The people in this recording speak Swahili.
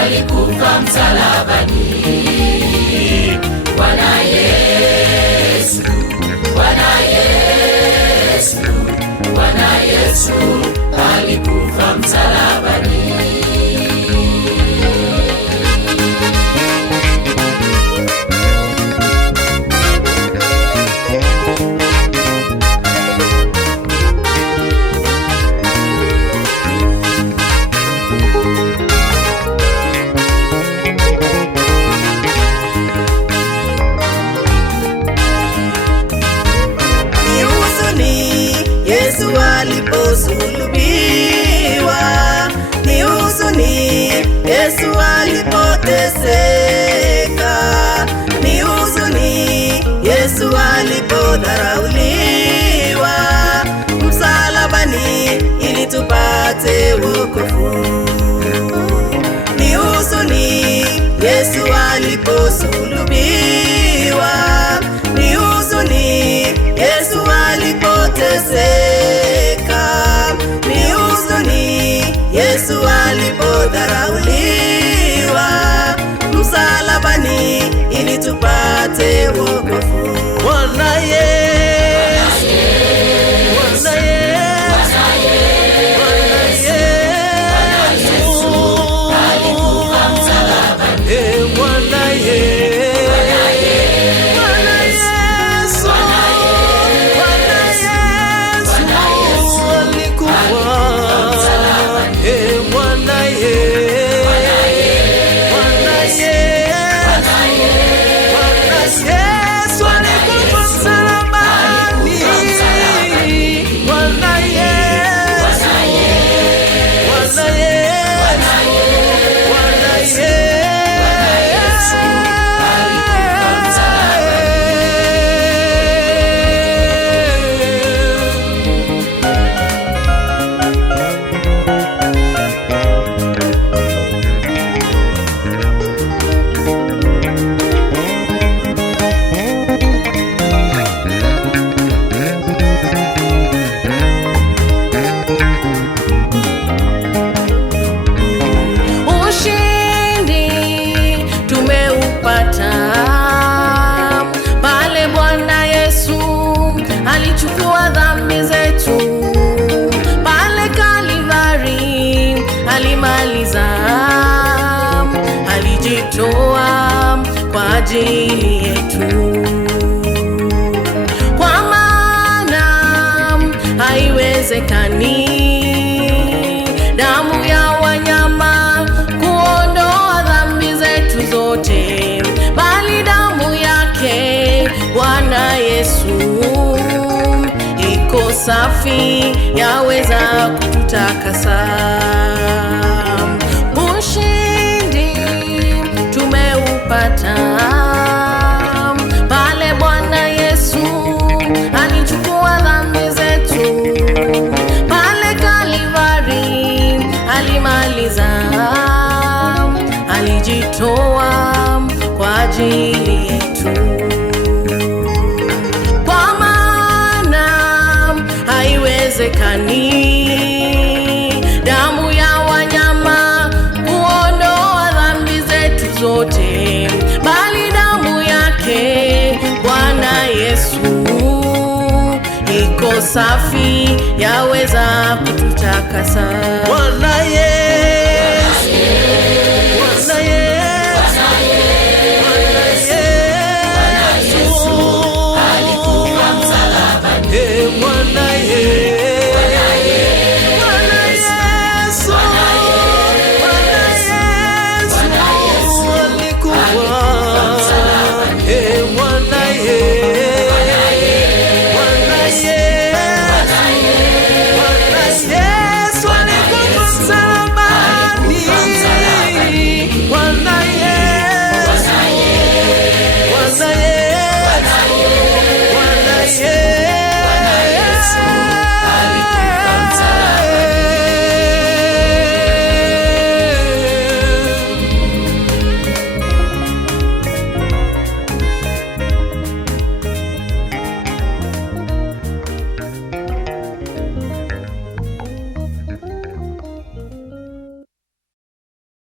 alikufa msalabani. Bwana Yesu, Bwana Yesu, Bwana Yesu alikufa msalabani. Yesu aliposulubiwa, ni huzuni. Yesu alipoteseka, ni huzuni. Yesu alipodharauliwa msalabani, ili tupate wokovu, ni huzuni. Yesu aliposulubiwa, ni huzuni. Yesu alipoteseka, ni huzuni. Yesu alipodharauliwa msalabani, ili tupate wokovu. Bwana Yesu, Bwana Yesu, Bwana Yesu alikufa msalabani. Bwana Yesu, alichukua dhambi zetu pale Kalvari, alimaliza, alijitoa kwa ajili yetu. Kwa maana haiwezekani damu ya wanyama kuondoa dhambi zetu zote, bali damu yake Bwana Yesu iko safi, yaweza kututakasa. Ushindi tumeupata pale Bwana Yesu alichukua dhambi zetu pale Kalvari, alimaliza, alijitoa kwa ajili yetu. Haiwezekani damu ya wanyama kuondoa dhambi zetu zote, bali damu yake Bwana Yesu iko safi, yaweza kututakasa.